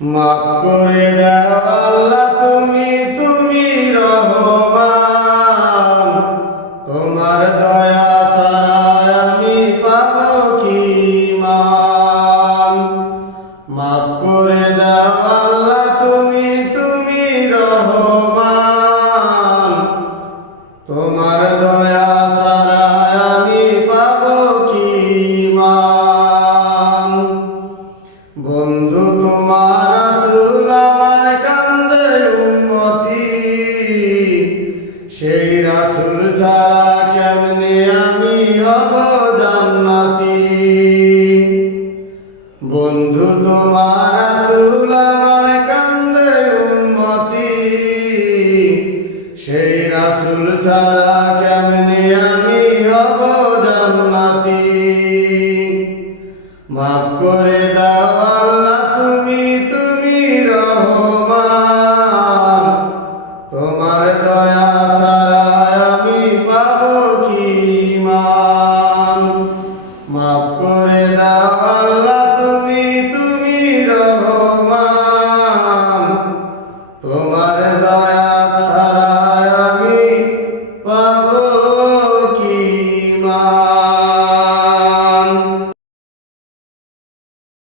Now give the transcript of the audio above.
মাফ করে দাও আল্লাহ, তুমি রহমান। তোমার দয়া ছাড়া আমি পাবো কি মান। মাফ করে দাও আল্লাহ, তুমি রহমান। তোমার দয়া ছাড়া আমি পাবো কি মান। বন্ধু তোমার রাসূল আমার কান্দে উম্মতি, সেই রাসূল ছাড়া কেমনে আমি হব জান্নাতি। বন্ধু তোমার রাসূল আমার কান্দে উম্মতি, সেই রাসূল ছাড়া